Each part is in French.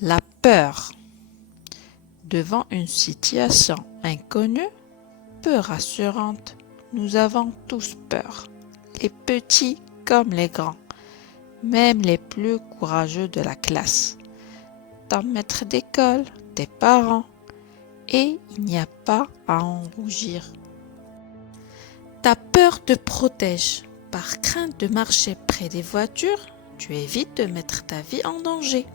La peur devant une situation inconnue, peu rassurante. Nous avons tous peur, les petits comme les grands, même les plus courageux de la classe. Ton maître d'école, tes parents, et il n'y a pas à en rougir. Ta peur te protège. Par crainte de marcher près des voitures, tu évites de mettre ta vie en danger.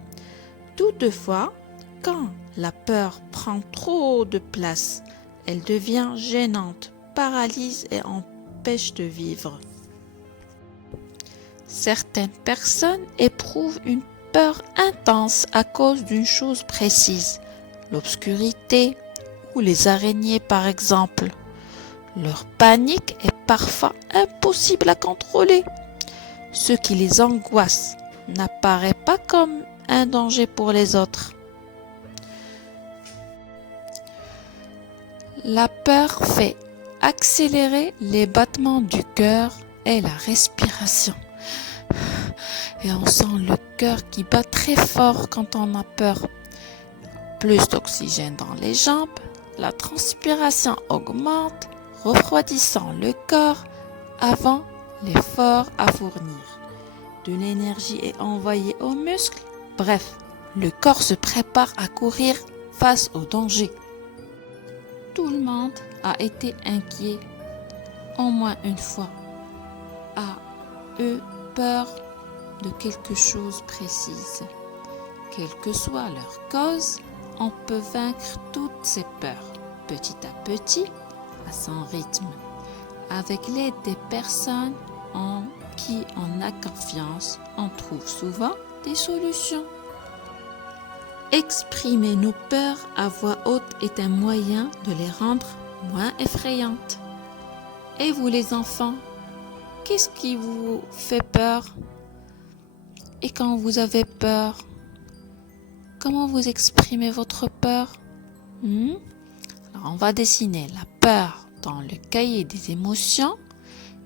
Toutefois, quand la peur prend trop de place, elle devient gênante, paralyse et empêche de vivre. Certaines personnes éprouvent une peur intense à cause d'une chose précise, l'obscurité ou les araignées par exemple. Leur panique est parfois impossible à contrôler. Ce qui les angoisse n'apparaît pas comme un danger pour les autres. La peur fait accélérer les battements du cœur et la respiration. Et on sent le cœur qui bat très fort quand on a peur. Plus d'oxygène dans les jambes, la transpiration augmente, refroidissant le corps avant l'effort à fournir. De l'énergie est envoyée aux muscles. Bref, le corps se prépare à courir face au danger. Tout le monde a été inquiet au moins une fois, a eu peur de quelque chose précise. Quelle que soit leur cause, on peut vaincre toutes ces peurs, petit à petit, à son rythme, avec l'aide des personnes en qui on a confiance. On trouve souvent des solutions. Exprimer nos peurs à voix haute est un moyen de les rendre moins effrayantes. Et vous les enfants, qu'est-ce qui vous fait peur? Et quand vous avez peur, comment vous exprimez votre peur? Alors on va dessiner la peur dans le cahier des émotions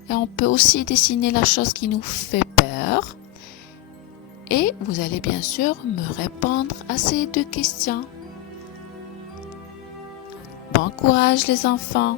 et on peut aussi dessiner la chose qui nous fait peur. Et vous allez bien sûr me répondre à ces deux questions. Bon courage les enfants!